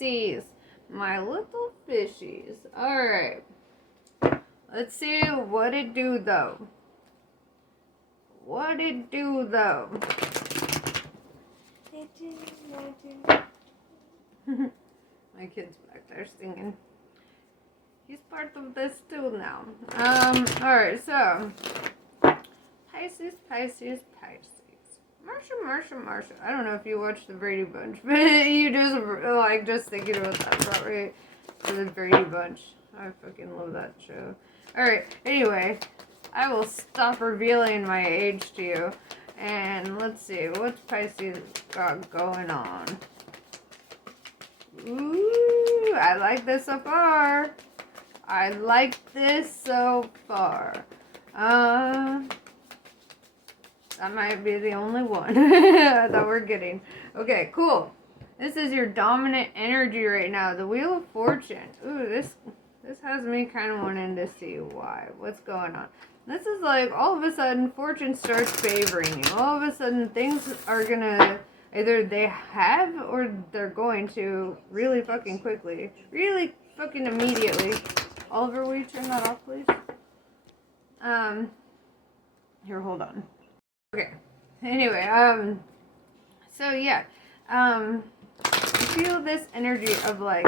Pisces, my little fishies. Alright. Let's see what it do, though. What it do, though. My kid's back there singing. He's part of this too now. Alright, so Pisces. Marsha. I don't know if you watched the Brady Bunch, but you just thinking about that brought right to the Brady Bunch. I fucking love that show. Alright, anyway, I will stop revealing my age to you. And let's see, what's Pisces got going on? Ooh, I like this so far. That might be the only one that we're getting. Okay, cool. This is your dominant energy right now. The Wheel of Fortune. Ooh, this has me kind of wanting to see why. What's going on? This is like all of a sudden fortune starts favoring you. All of a sudden things are gonna either they have or they're going to really fucking quickly. Really fucking immediately. Oliver, will you turn that off, please? Here, hold on. Okay. Anyway, so yeah, you feel this energy of like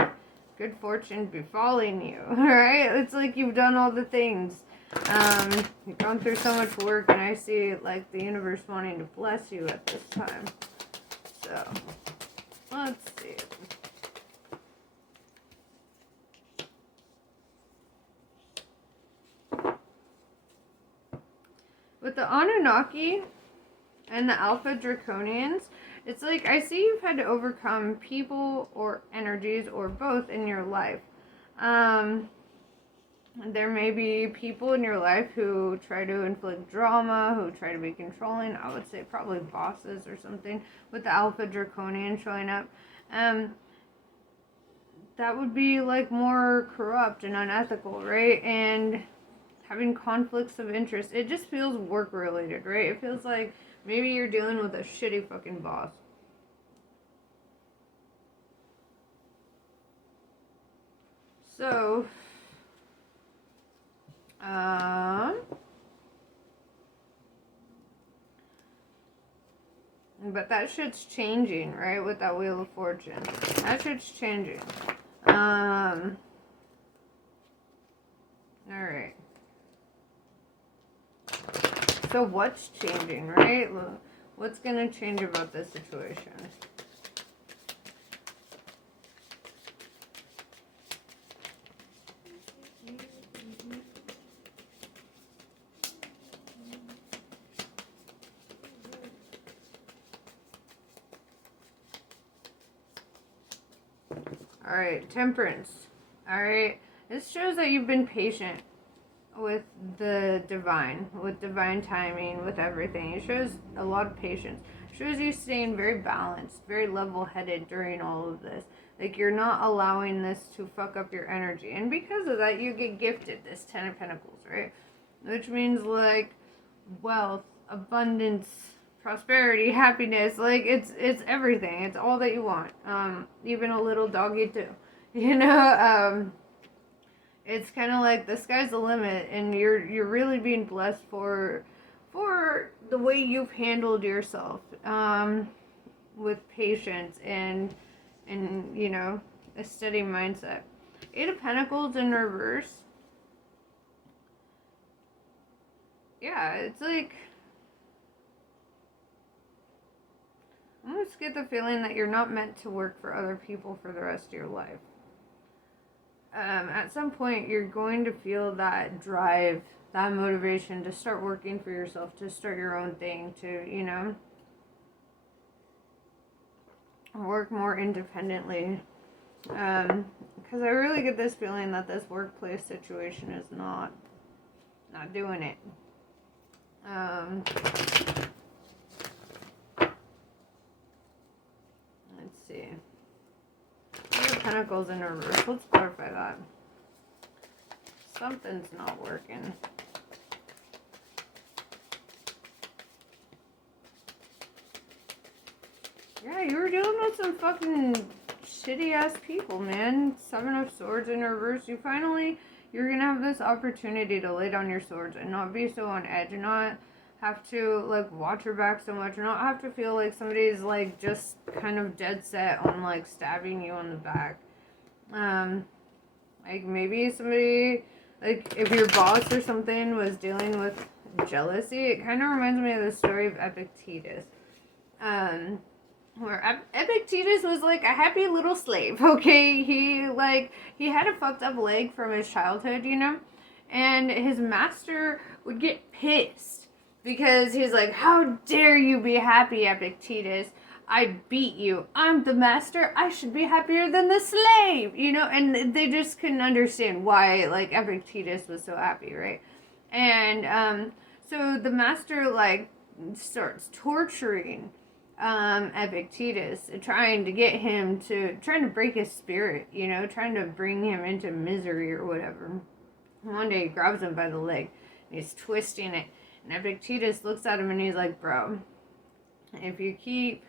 good fortune befalling you, right? It's like you've done all the things. You've gone through so much work, and I see like the universe wanting to bless you at this time. So, let's see. With the Anunnaki and the Alpha Draconians, it's like I see you've had to overcome people or energies or both in your life. There may be people in your life who try to inflict drama, who try to be controlling. I would say probably bosses or something with the Alpha Draconian showing up. That would be like more corrupt and unethical, right? And having conflicts of interest. It just feels work related, right? It feels like maybe you're dealing with a shitty fucking boss. So, but that shit's changing, right? With that Wheel of Fortune. That shit's changing. Alright. So what's changing, right? What's gonna change about this situation? Alright, Temperance. Alright, this shows that you've been patient with the divine, with divine timing, with everything. It shows a lot of patience. It shows you staying very balanced, very level-headed during all of this. Like, you're not allowing this to fuck up your energy. And because of that, you get gifted this 10 of Pentacles, right? Which means, like, wealth, abundance, prosperity, happiness. Like, it's everything. It's all that you want. Even a little doggy, too. You know, it's kind of like the sky's the limit, and you're really being blessed for the way you've handled yourself, with patience and you know, a steady mindset. 8 of Pentacles in reverse. Yeah, it's like I almost get the feeling that you're not meant to work for other people for the rest of your life. At some point, you're going to feel that drive, that motivation to start working for yourself, to start your own thing, to, you know, work more independently. Because I really get this feeling that this workplace situation is not doing it. Let's see. Pentacles in reverse. Let's clarify that. Something's not working. Yeah, you were dealing with some fucking shitty ass people, man. Seven of Swords in reverse. You're gonna have this opportunity to lay down your swords and not be so on edge, and not have to like watch your back so much, and not have to feel like somebody's like just kind of dead set on like stabbing you on the back. Like maybe somebody, like if your boss or something was dealing with jealousy, it kind of reminds me of the story of Epictetus. Where Epictetus was like a happy little slave, okay? He had a fucked up leg from his childhood, you know? And his master would get pissed because he's like, how dare you be happy, Epictetus? I beat you. I'm the master. I should be happier than the slave, you know? And they just couldn't understand why, like, Epictetus was so happy, right? And, so the master, like, starts torturing Epictetus, trying to break his spirit, you know, trying to bring him into misery or whatever. One day he grabs him by the leg and he's twisting it, and Epictetus looks at him and he's like, bro, if you keep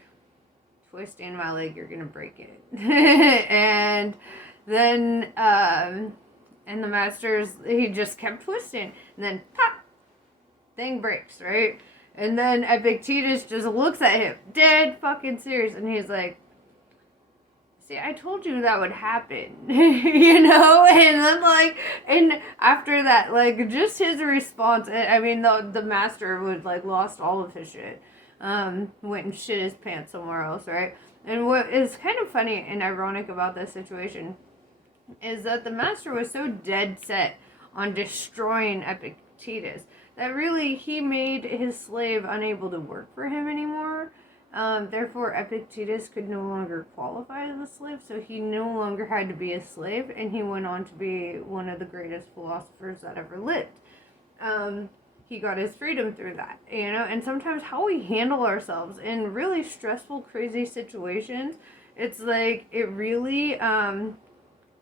twisting my leg, you're gonna break it. And then and the he just kept twisting, and then pop, thing breaks, right? And then Epictetus just looks at him, dead fucking serious, and he's like, see, I told you that would happen, you know? And then, like, and after that, like, just his response, I mean, the master would, like, lost all of his shit, went and shit his pants somewhere else, right? And what is kind of funny and ironic about this situation is that the master was so dead set on destroying Epictetus that really he made his slave unable to work for him anymore. Therefore, Epictetus could no longer qualify as a slave, so he no longer had to be a slave, and he went on to be one of the greatest philosophers that ever lived. He got his freedom through that, you know, and sometimes how we handle ourselves in really stressful, crazy situations, it's like, it really,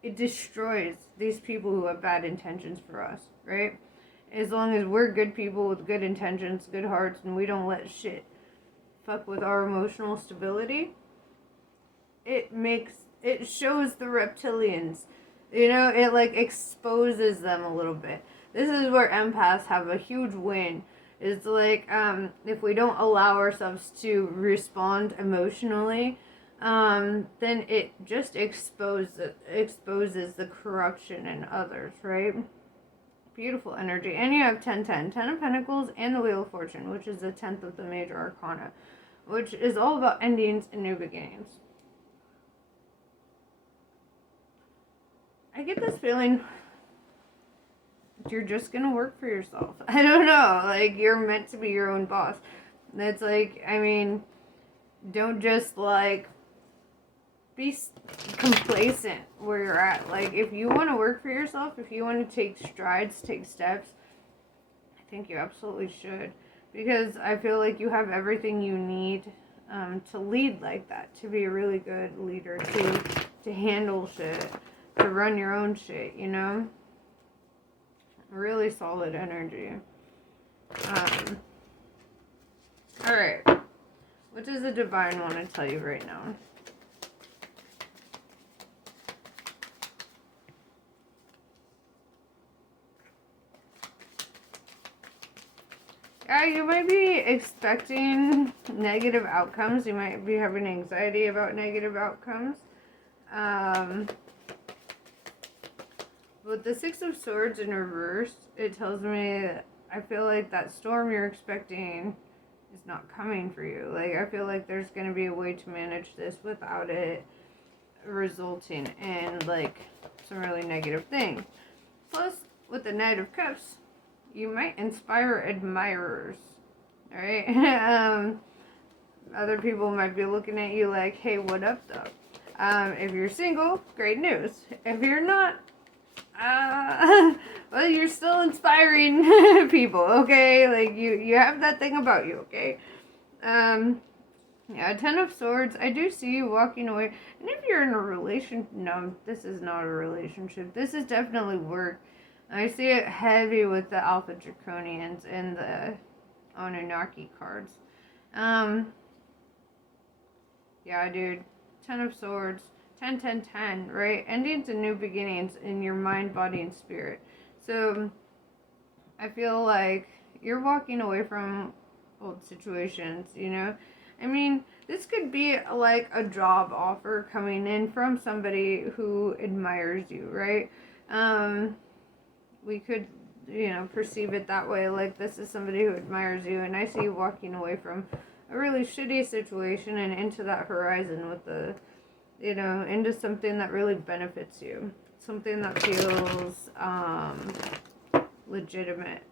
it destroys these people who have bad intentions for us, right? As long as we're good people with good intentions, good hearts, and we don't let shit fuck with our emotional stability, it shows the reptilians, you know, it like exposes them a little bit. This is where empaths have a huge win. It's like, if we don't allow ourselves to respond emotionally, then it just exposes the corruption in others, right? Beautiful energy. And you have 10 of Pentacles and the Wheel of Fortune, which is the 10th of the major arcana, which is all about endings and new beginnings. I get this feeling you're just gonna work for yourself. I don't know, like, you're meant to be your own boss. That's like, I mean, don't just like be complacent where you're at. Like, if you want to work for yourself, if you want to take strides, take steps, I think you absolutely should, because I feel like you have everything you need to lead like that, to be a really good leader, to handle shit, to run your own shit, you know? Really solid energy. Alright. What does the Divine want to tell you right now? Yeah, you might be expecting negative outcomes. You might be having anxiety about negative outcomes. With the Six of Swords in reverse, it tells me that I feel like that storm you're expecting is not coming for you. Like, I feel like there's going to be a way to manage this without it resulting in, like, some really negative things. Plus, with the Knight of Cups, you might inspire admirers, alright? Other people might be looking at you like, hey, what up, though? If you're single, great news. If you're not, well, you're still inspiring people, okay? Like, you have that thing about you, okay? Yeah, 10 of Swords, I do see you walking away. And if you're in a relationship, no, this is not a relationship. This is definitely work. I see it heavy with the Alpha Draconians and the Anunnaki cards. Yeah, dude. 10 of Swords. 10, 10, 10, right? Endings and new beginnings in your mind, body, and spirit. So I feel like you're walking away from old situations, you know? I mean, this could be like a job offer coming in from somebody who admires you, right? We could, perceive it that way. Like, this is somebody who admires you, and I see you walking away from a really shitty situation and into that horizon with the, into something that really benefits you. Something that feels, legitimate,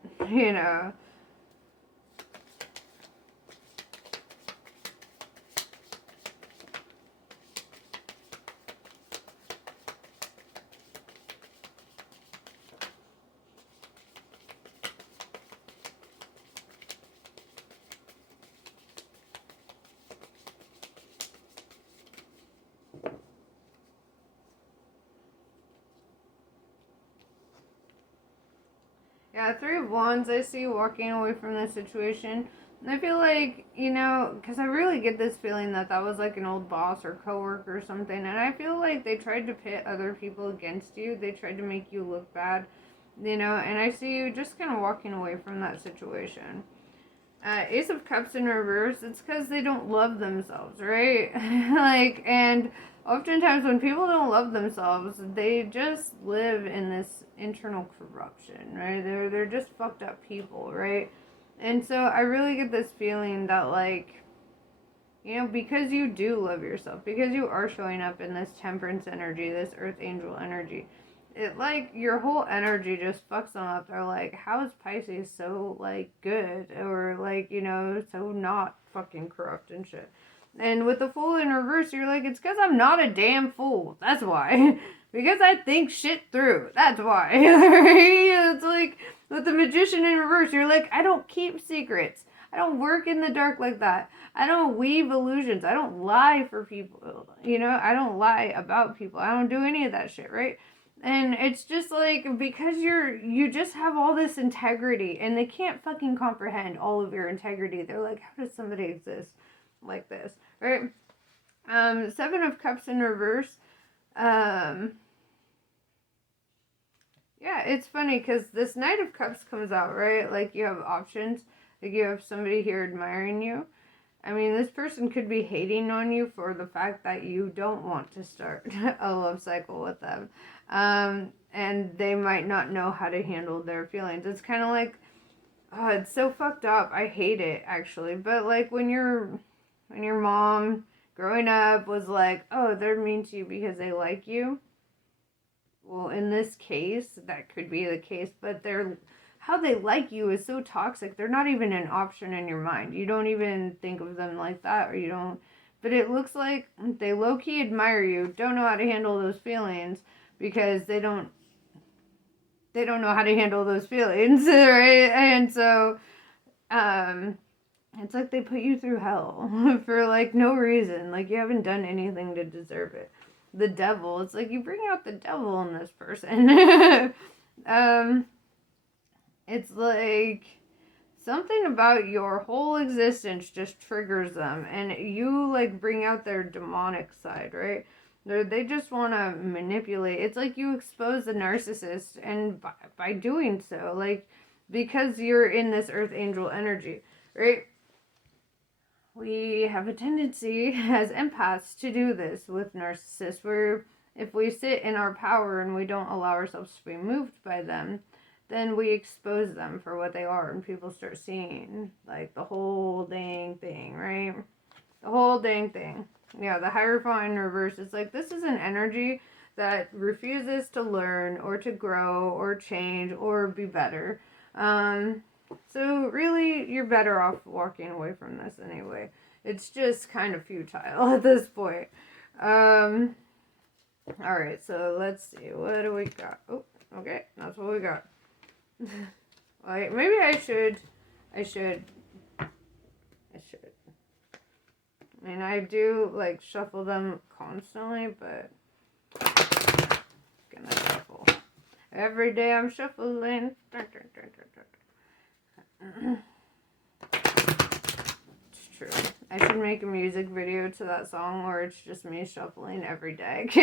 Yeah, Three of Wands, I see you walking away from this situation. And I feel like, because I really get this feeling that was like an old boss or coworker or something. And I feel like they tried to pit other people against you. They tried to make you look bad, and I see you just kind of walking away from that situation. Ace of Cups in reverse, it's because they don't love themselves, right? And oftentimes when people don't love themselves, they just live in this internal corruption, right? They're just fucked up people, right? And so I really get this feeling that, because you do love yourself, because you are showing up in this temperance energy, this earth angel energy, it, your whole energy just fucks them up. They're like, how is Pisces so, good? Or, so not fucking corrupt and shit. And with the Fool in reverse, you're like, it's because I'm not a damn fool. That's why. Because I think shit through. That's why. It's like, with the Magician in reverse, you're like, I don't keep secrets. I don't work in the dark like that. I don't weave illusions. I don't lie for people. I don't lie about people. I don't do any of that shit, right? And it's just because you just have all this integrity, and they can't fucking comprehend all of your integrity. They're like, how does somebody exist like this, right? Seven of Cups in reverse. Yeah, it's funny because this Knight of Cups comes out, right? You have options. You have somebody here admiring you. I mean, this person could be hating on you for the fact that you don't want to start a love cycle with them. And they might not know how to handle their feelings. It's kind of like, oh, it's so fucked up. I hate it, actually. But, when your mom growing up was like, oh, they're mean to you because they like you. Well, in this case, that could be the case, but how they like you is so toxic. They're not even an option in your mind. You don't even think of them like that, or you don't. But it looks like they low-key admire you, don't know how to handle those feelings because they don't know how to handle those feelings, right? And so, it's like they put you through hell for no reason. You haven't done anything to deserve it. The devil, it's like you bring out the devil in this person. It's like something about your whole existence just triggers them, and you bring out their demonic side, right? They just want to manipulate. It's like you expose the narcissist, and by doing so, because you're in this earth angel energy, right? We have a tendency as empaths to do this with narcissists, where if we sit in our power and we don't allow ourselves to be moved by them, then we expose them for what they are, and people start seeing the whole dang thing, right? The whole dang thing. Yeah, the Hierophant in reverse. It's like, this is an energy that refuses to learn or to grow or change or be better. So really, you're better off walking away from this anyway. It's just kind of futile at this point. Alright, so let's see. What do we got? Oh, okay, that's what we got. Maybe I should. I mean, I do shuffle them constantly, but gonna shuffle. Every day I'm shuffling. true. I should make a music video to that song where it's just me shuffling every deck.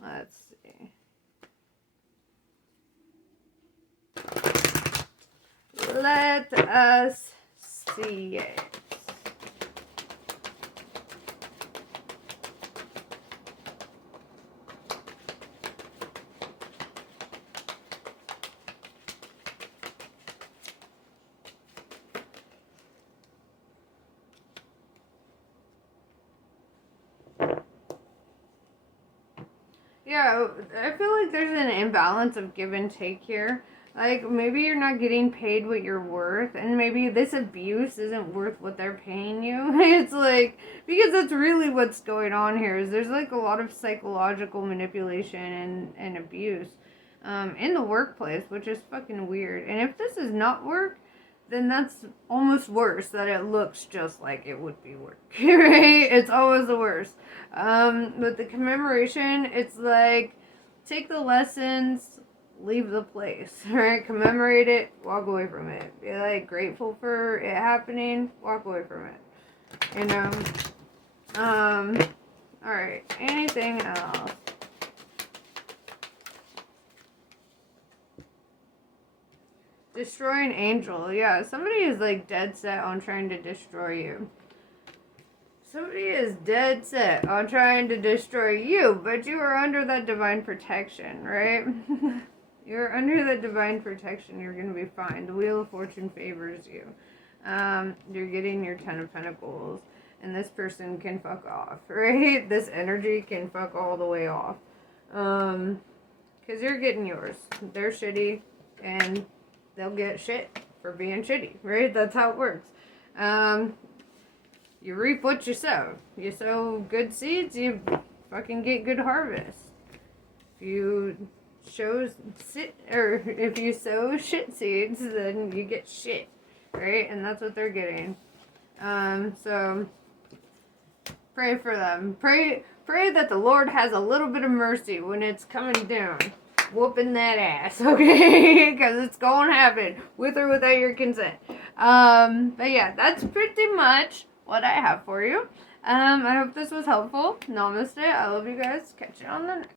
Let's see. Let us see it. Yeah, I feel like there's an imbalance of give and take here. Like, maybe you're not getting paid what you're worth, and maybe this abuse isn't worth what they're paying you. It's like, because that's really what's going on here, is there's like a lot of psychological manipulation and abuse in the workplace, which is fucking weird. And if this is not work, then that's almost worse, that it looks just like it would be work, right? It's always the worst. With the commemoration, it's like, take the lessons, leave the place, right? Commemorate it, walk away from it. Be like grateful for it happening, walk away from it. You know? Alright, anything else? Destroy an angel. Yeah, somebody is like dead set on trying to destroy you. Somebody is dead set on trying to destroy you, but you are under that divine protection, right? You're under that divine protection. You're going to be fine. The Wheel of Fortune favors you. You're getting your 10 of Pentacles, and this person can fuck off, right? This energy can fuck all the way off. Because you're getting yours. They're shitty, and they'll get shit for being shitty, right? That's how it works. You reap what you sow. You sow good seeds, you fucking get good harvest. If you if you sow shit seeds, then you get shit, right? And that's what they're getting. So pray for them. Pray that the Lord has a little bit of mercy when it's coming down, whooping that ass, okay? Because it's gonna happen, with or without your consent. But yeah, that's pretty much what I have for you. I hope this was helpful. Namaste. I love you guys. Catch you on the next.